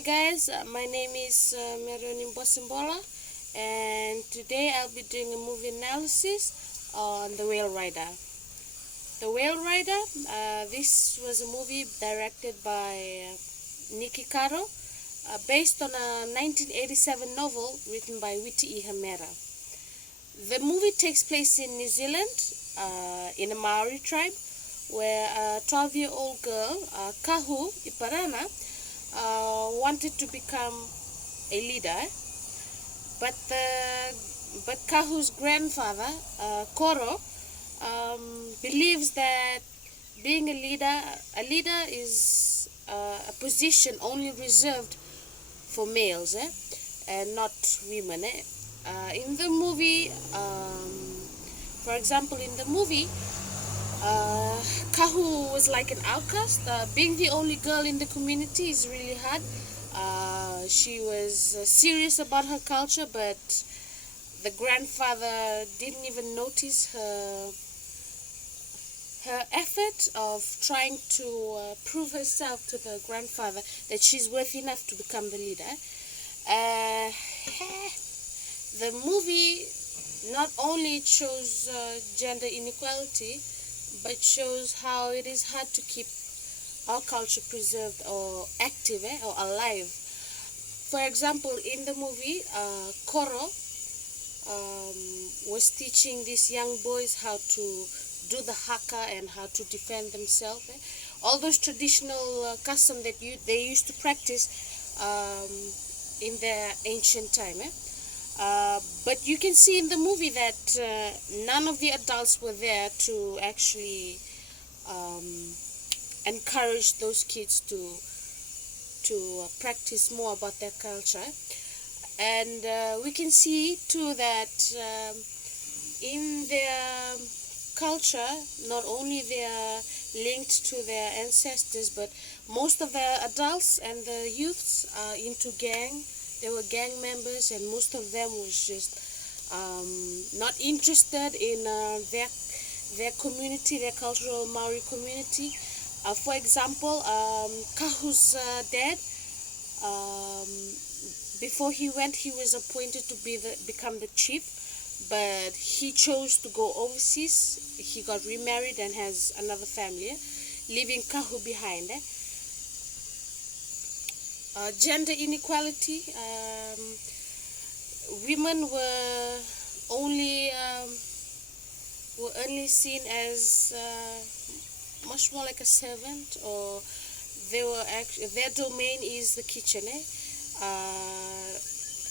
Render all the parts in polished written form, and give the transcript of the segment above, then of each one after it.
Hi guys, my name is Meronim Bosimbola, and today I'll be doing a movie analysis on The Whale Rider. The Whale Rider, this was a movie directed by Nikki Caro, based on a 1987 novel written by Witi Ihamera. The movie takes place in New Zealand, in a Maori tribe, where a 12-year-old girl, Kahu Iparana, wanted to become a leader, but Kahu's grandfather, Koro, believes that being a leader is a position only reserved for males, and not women. In the movie, for example, in the movie, Kahu was like an outcast. Being the only girl in the community is really hard. She was serious about her culture, but the grandfather didn't even notice her effort of trying to prove herself to the grandfather that she's worth enough to become the leader. The movie not only shows gender inequality, but shows how it is hard to keep our culture preserved or active, or alive. For example, in the movie, Koro was teaching these young boys how to do the haka and how to defend themselves. All those traditional customs that they used to practice in their ancient time. But you can see in the movie that none of the adults were there to actually encourage those kids to practice more about their culture. And we can see too that in their culture, not only they are linked to their ancestors, but most of the adults and the youths are into gang. They were gang members, and most of them was just not interested in their community, their cultural Maori community. For example, Kahu's dad, before he went, he was appointed to become the chief, but he chose to go overseas. He got remarried and has another family, leaving Kahu behind. Gender inequality. Women were only seen as much more like a servant, or their domain is the kitchen.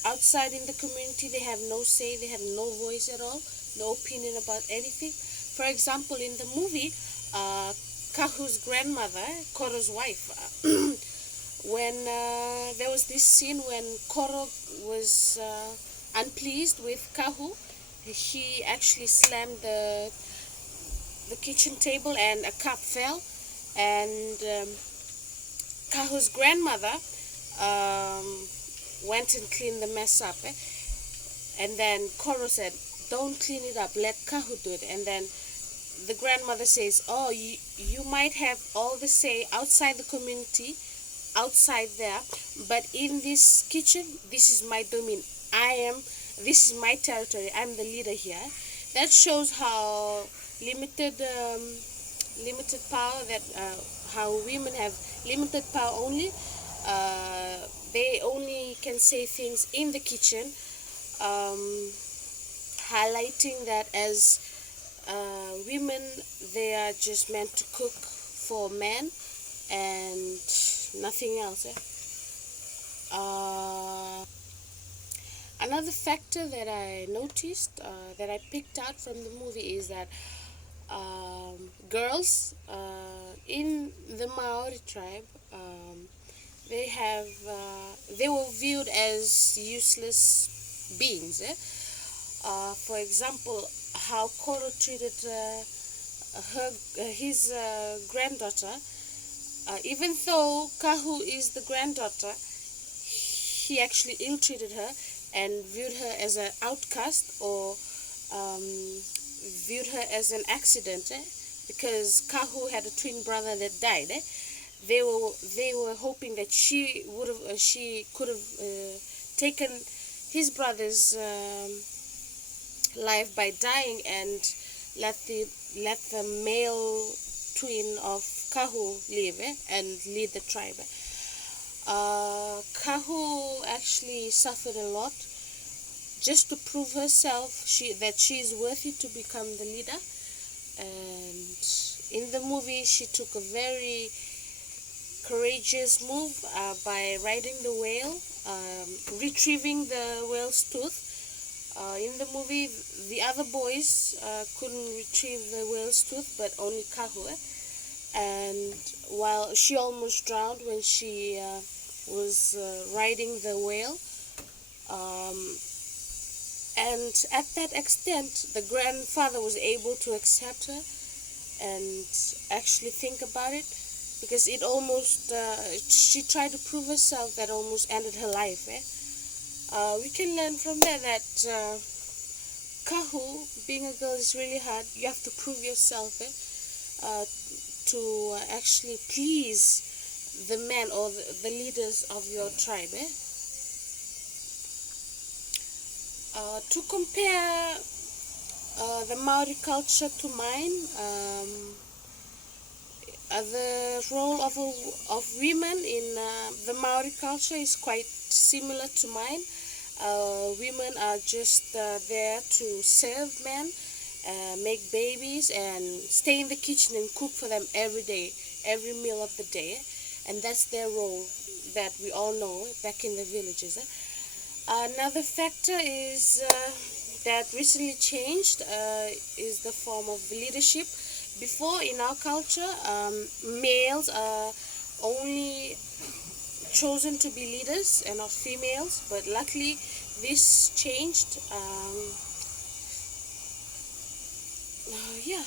Outside in the community, they have no say, they have no voice at all, no opinion about anything. For example, in the movie, Kahu's grandmother, Koro's wife, when there was this scene when Koro was unpleased with Kahu, he actually slammed the kitchen table and a cup fell, and Kahu's grandmother went and cleaned the mess up, and then Koro said, "Don't clean it up, let Kahu do it." And then the grandmother says, "Oh, you might have all the say outside the community, outside there, but in this kitchen, this is my domain. This is my territory. I'm the leader here." That shows how limited power, that how women have limited power only. They only can say things in the kitchen, highlighting that as women, they are just meant to cook for men and nothing else. Another factor that I noticed, that I picked out from the movie, is that girls in the Maori tribe, they were viewed as useless beings. For example, how Koro treated his granddaughter. Even though Kahu is the granddaughter, he actually ill-treated her and viewed her as an outcast, or viewed her as an accident, because Kahu had a twin brother that died. they were hoping that she could have taken his brother's life by dying and let the male twin of Kahu live and lead the tribe. Kahu actually suffered a lot just to prove herself that she is worthy to become the leader. And in the movie, she took a very courageous move by riding the whale, retrieving the whale's tooth. In the movie, the other boys couldn't retrieve the whale's tooth, but only Kahu. And while she almost drowned when she was riding the whale, and at that extent, the grandfather was able to accept her and actually think about it, because it almost, she tried to prove herself that almost ended her life. We can learn from there that Kahu, being a girl, is really hard. You have to prove yourself to actually please the men or the leaders of your tribe. To compare the Maori culture to mine, the role of women in the Maori culture is quite similar to mine. Women are just there to serve men, make babies, and stay in the kitchen and cook for them every day, every meal of the day. And that's their role that we all know back in the villages. Another factor is that recently changed is the form of leadership. Before, in our culture, males are only chosen to be leaders and not females, but luckily this changed. Yeah.